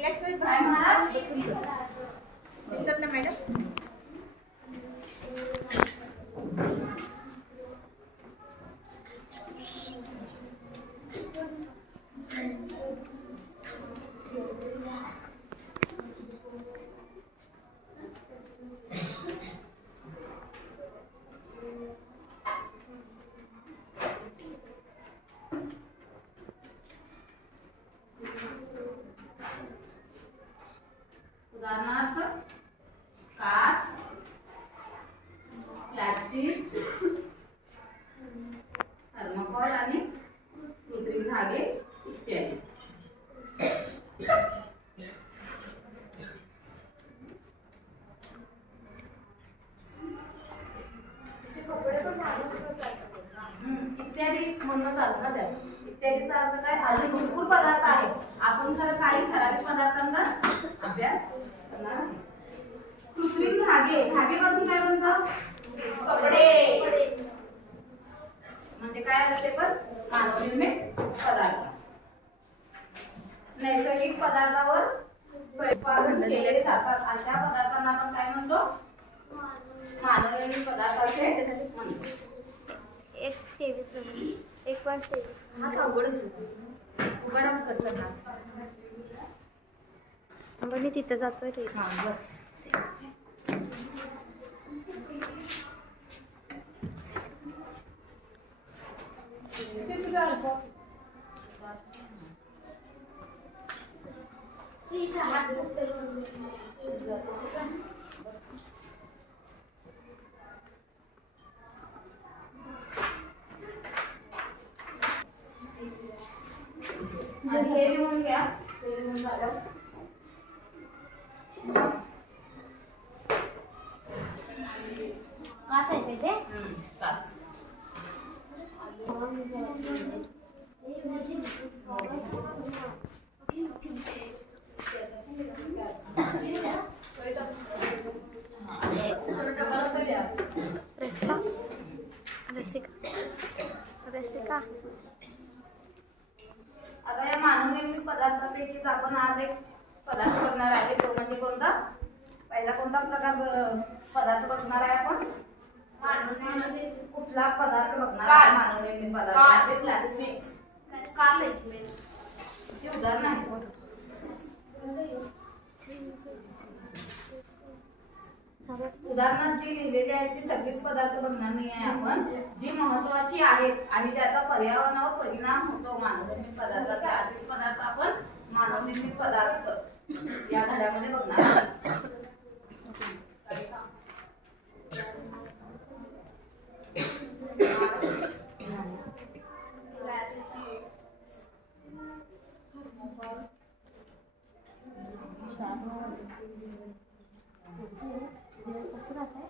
Relax मध्ये दिसतात ना मॅडम. उदाहरणार्थ काच, प्लास्टिक, थर्मोकॉल आणि कृत्रिम धागे इत्यादी. इत्यादी म्हणून चालतं ना. त्या इत्यादीचा अर्थ काय, अजून भरपूर पदार्थ आहेत. आपण खरं काही ठराविक पदार्थांचा अभ्यास करणार आहे. कृत्रिम धागे, धागेपासून काय बनतं? कपडे. म्हणजे काय आलं ते पण मानवनिर्मित पदार्थ. नैसर्गिक पदार्थावर उत्पादन केले जातात अशा पदार्थांना आपण काय म्हणतो? मानवनिर्मित पदार्थ असे म्हणतो. 1.23 हा अवघड उभा राहून करताना आपण तिथं जातोय रे. हे लिहून घ्या. हे लिहून झालं. काच आहे ते. काच. रसिका. आता या मानवनिर्मित पदार्थापैकीच आपण आज एक पदार्थ बघणार आहे. तो म्हणजे कोणता? पहिला कोणता प्रकार पदार्थ बघणार आहे आपण? कुठला पदार्थ बघणार आहे? मानवनिर्मित पदार्थ. प्लास्टिक. काच आहे. हे उदाहरण आहे. उदाहरणात जी लिहिलेली आहेत ती सगळीच पदार्थ बघणार नाही आहे आपण. जी महत्वाची आहेत आणि ज्याचा पर्यावरणावर परिणाम होतो मानवनिर्मित पदार्थाचा, असेच पदार्थ आपण मानवनिर्मित पदार्थ या धड्यामध्ये बघणार आहोत. कसं राहत आहे?